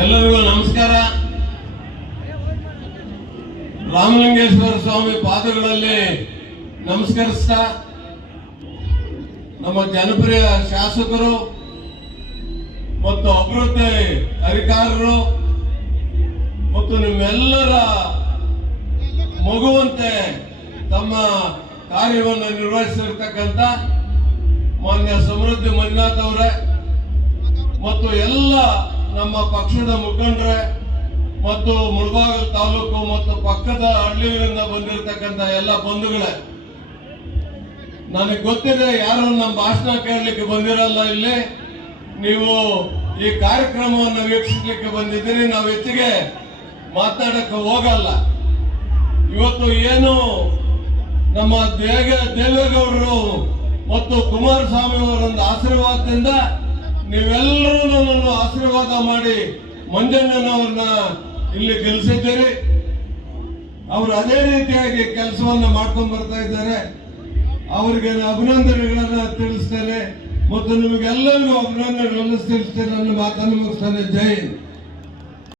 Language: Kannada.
ಎಲ್ಲರಿಗೂ ನಮಸ್ಕಾರ. ರಾಮಲಿಂಗೇಶ್ವರ ಸ್ವಾಮಿ ಪಾದಗಳಲ್ಲಿ ನಮಸ್ಕರಿಸ್ತಾ, ನಮ್ಮ ಜನಪ್ರಿಯ ಶಾಸಕರು ಮತ್ತು ಅಭಿವೃದ್ಧಿ ಅಧಿಕಾರರು ಮತ್ತು ನಿಮ್ಮೆಲ್ಲರ ಮಗುವಂತೆ ತಮ್ಮ ಕಾರ್ಯವನ್ನು ನಿರ್ವಹಿಸಿರ್ತಕ್ಕಂಥ ಮಾನ್ಯ ಸಮೃದ್ಧಿ ಮಂಜುನಾಥ್ ಅವರೇ ಮತ್ತು ಎಲ್ಲ ನಮ್ಮ ಪಕ್ಷದ ಮುಖಂಡರೇ ಮತ್ತು ಮುಳಬಾಗಲ್ ತಾಲೂಕು ಮತ್ತು ಪಕ್ಕದ ಹಳ್ಳಿಗಳಿಂದ ಬಂದಿರತಕ್ಕಂತ ಎಲ್ಲ ಬಂಧುಗಳೇ, ನನಗೆ ಗೊತ್ತಿದೆ ಯಾರು ನಮ್ಮ ಭಾಷಣ ಕೇಳಲಿಕ್ಕೆ ಬಂದಿರಲ್ಲ ಇಲ್ಲಿ. ನೀವು ಈ ಕಾರ್ಯಕ್ರಮವನ್ನು ವೀಕ್ಷಿಸಲಿಕ್ಕೆ ಬಂದಿದ್ದೀರಿ, ನಾವು ಹೆಚ್ಚಿಗೆ ಮಾತಾಡಕ್ಕೆ ಹೋಗಲ್ಲ. ಇವತ್ತು ಏನು ನಮ್ಮ ದೇಗ ದೇವೇಗೌಡರು ಮತ್ತು ಕುಮಾರಸ್ವಾಮಿ ಅವರೊಂದು ಆಶೀರ್ವಾದದಿಂದ ನೀವೆಲ್ಲರೂ ನನ್ನನ್ನು ಆಶೀರ್ವಾದ ಮಾಡಿ ಮಂಜಣ್ಣನವ್ರನ್ನ ಇಲ್ಲಿ ಗೆಲ್ಲಿಸಿದ್ದೀರಿ ಅವರು ಅದೇ ರೀತಿಯಾಗಿ ಕೆಲಸವನ್ನ ಮಾಡ್ಕೊಂಡು ಬರ್ತಾ ಇದ್ದಾರೆ. ಅವರಿಗೆ ನಾನು ಅಭಿನಂದನೆಗಳನ್ನ ತಿಳಿಸ್ತೇನೆ. ಮತ್ತು ನಿಮಗೆಲ್ಲರಿಗೂ ಅಭಿನಂದನೆಗಳನ್ನು ತಿಳಿಸ್ತೇನೆ. ನನ್ನ ಮಾತನ್ನು ಮುಗಿಸ್ತೇನೆ. ಜೈ